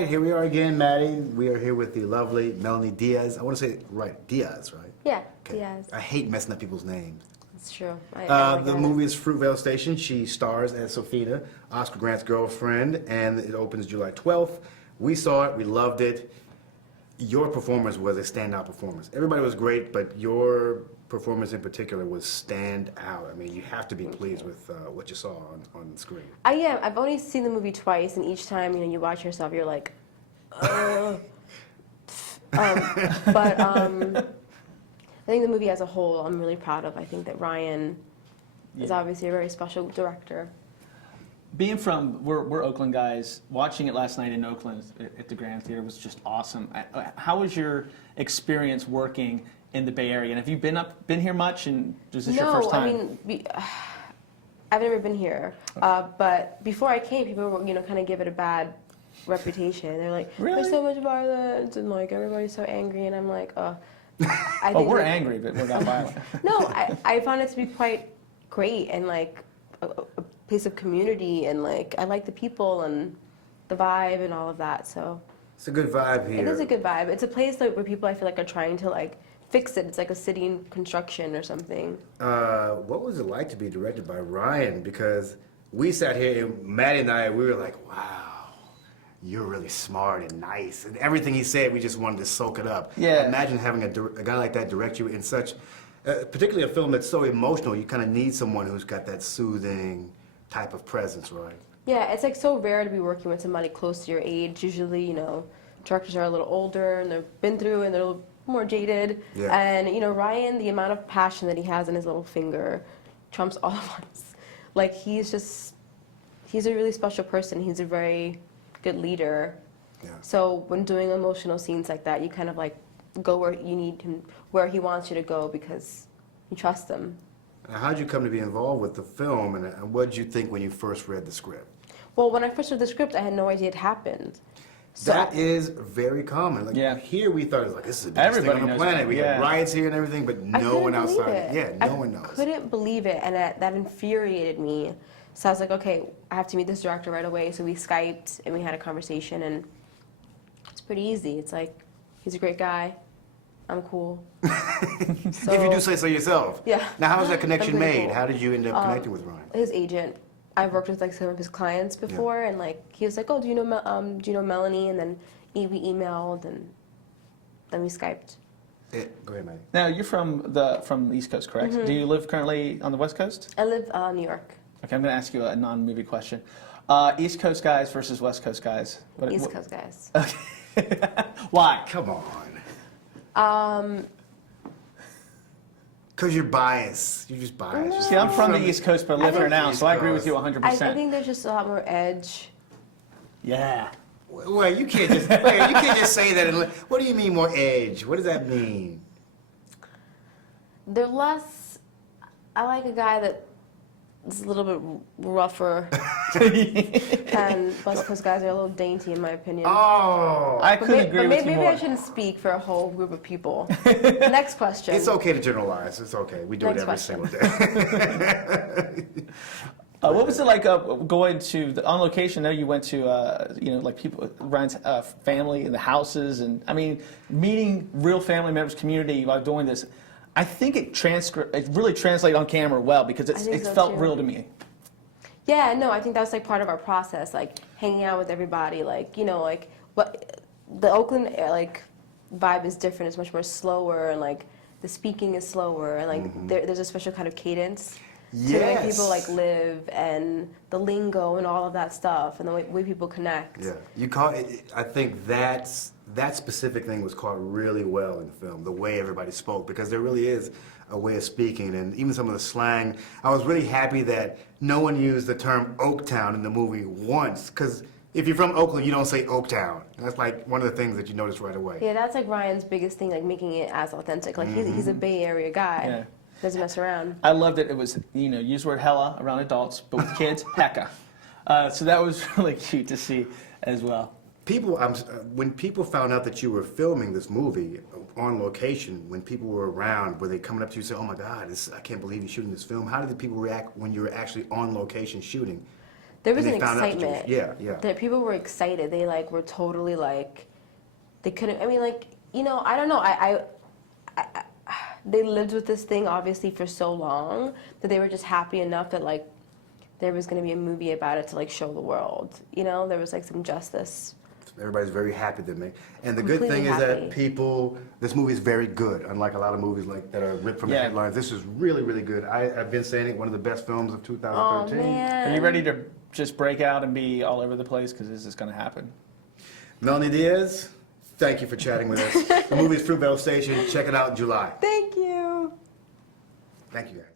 right, here we are again, Maddie. We are here with the lovely Melonie Diaz. I want to say it right, Diaz, right? Yeah, Okay. Diaz. I hate messing up people's names. It's true. The movie is Fruitvale Station. She stars as Sophina, Oscar Grant's girlfriend, and it opens July 12th. We saw it. We loved it. Your performance was a standout performance. Everybody was great, but your performance in particular was stand out. I mean, you have to be pleased with what you saw on the screen. I am. I've only seen the movie twice, and each time, you watch yourself, you're like, I think the movie as a whole, I'm really proud of. I think that Ryan is obviously a very special director. Being from, we're Oakland guys, watching it last night in Oakland at the Grand Theater was just awesome. How was your experience working in the Bay Area? And have you been here much, and is this your first time? No, I mean, I've never been here. But before I came, people were, kind of give it a bad reputation. They're like, really? There's so much violence, and like everybody's so angry, and I'm like, I think we're angry, but we're not violent. No, I found it to be quite great, and like a place of community, and like I like the people and the vibe and all of that. So it's a good vibe here. It is a good vibe. It's a place where people I feel like are trying to like fix it. It's like a city in construction or something. What was it like to be directed by Ryan? Because we sat here, and Maddie and I, we were like, wow, you're really smart and nice. And everything he said, we just wanted to soak it up. Yeah. Imagine having a guy like that direct you in such, particularly a film that's so emotional, you kind of need someone who's got that soothing type of presence, right? Yeah, it's like so rare to be working with somebody close to your age. Usually, directors are a little older and they've been through and they're a little more jaded. Yeah. And, Ryan, the amount of passion that he has in his little finger trumps all of us. Like, he's a really special person. He's a very good leader. Yeah. So when doing emotional scenes like that, you kind of like go where you need him, where he wants you to go because you trust him. Now, how did you come to be involved with the film, and what did you think when you first read the script? Well, when I first read the script, I had no idea it happened. So that is very common. Like, yeah. Here we thought it was like, this is the biggest thing on the planet. We had riots here and everything, but no one outside. Yeah, no one knows. I couldn't believe it, and that infuriated me. So I was like, okay, I have to meet this director right away. So we Skyped, and we had a conversation, and it's pretty easy. It's like, he's a great guy. I'm cool. If you do say so yourself. Yeah. Now, how was that connection made? Cool. How did you end up connecting with Ryan? His agent. I've worked with like some of his clients before, and like he was like, "Oh, do you know Melonie?" And then we emailed, and then we Skyped. Go ahead, Maddie. Now, you're from the East Coast, correct? Mm-hmm. Do you live currently on the West Coast? I live New York. Okay, I'm going to ask you a non-movie question. East Coast guys versus West Coast guys. East Coast guys. Okay. Why? Come on. Because you're biased. You're just biased. See, I'm from the East Coast, but I live here now, so I agree with you 100%. I think there's just a lot more edge. Yeah. Well, you can't just say that. What do you mean more edge? What does that mean? They're less. I like a guy that is a little bit rougher, and West Coast guys are a little dainty, in my opinion. Oh, I couldn't agree with you more. Maybe I shouldn't speak for a whole group of people. Next question. it's okay to generalize. It's okay. We do it every single day. What was it like going to on location? I know you went to like people, Ryan's family in the houses, and I mean meeting real family members, community while doing this. I think it really translated on camera well because it felt real to me. Yeah, no, I think that was like part of our process, like hanging out with everybody, like like what the Oakland like vibe is different. It's much more slower, and like the speaking is slower, and like there's a special kind of cadence. Yes. To the way people like live and the lingo and all of that stuff and the way people connect. Yeah, I think that specific thing was caught really well in the film, the way everybody spoke, because there really is a way of speaking, and even some of the slang. I was really happy that no one used the term Oaktown in the movie once, because if you're from Oakland, you don't say Oaktown. That's like one of the things that you notice right away. Yeah, that's like Ryan's biggest thing, like making it as authentic. Like he's a Bay Area guy. Yeah. Doesn't mess around. I loved it. It was, use the word hella around adults, but with kids, hecka. So that was really cute to see as well. When people found out that you were filming this movie on location, when people were around, were they coming up to you and saying, "Oh my God, I can't believe you're shooting this film"? How did the people react when you were actually on location shooting? there was And an they found out that you excitement. was- yeah. That people were excited. They like were totally like, they couldn't. I mean, like, you know, I don't know. They lived with this thing obviously for so long that they were just happy enough that like there was going to be a movie about it to like show the world. You know, there was like some justice. Everybody's very happy to make. And the good Completely thing is happy. that people, this movie is very good, unlike a lot of movies like that are ripped from the Yeah. headlines. This is really, really good. I've been saying it, one of the best films of Oh 2013. man. Are you ready to just break out and be all over the place? Because this is going to happen. Melonie Diaz, thank you for chatting with us. The movie is Fruitvale Station. Check it out in July. Thank you. Thank you, guys.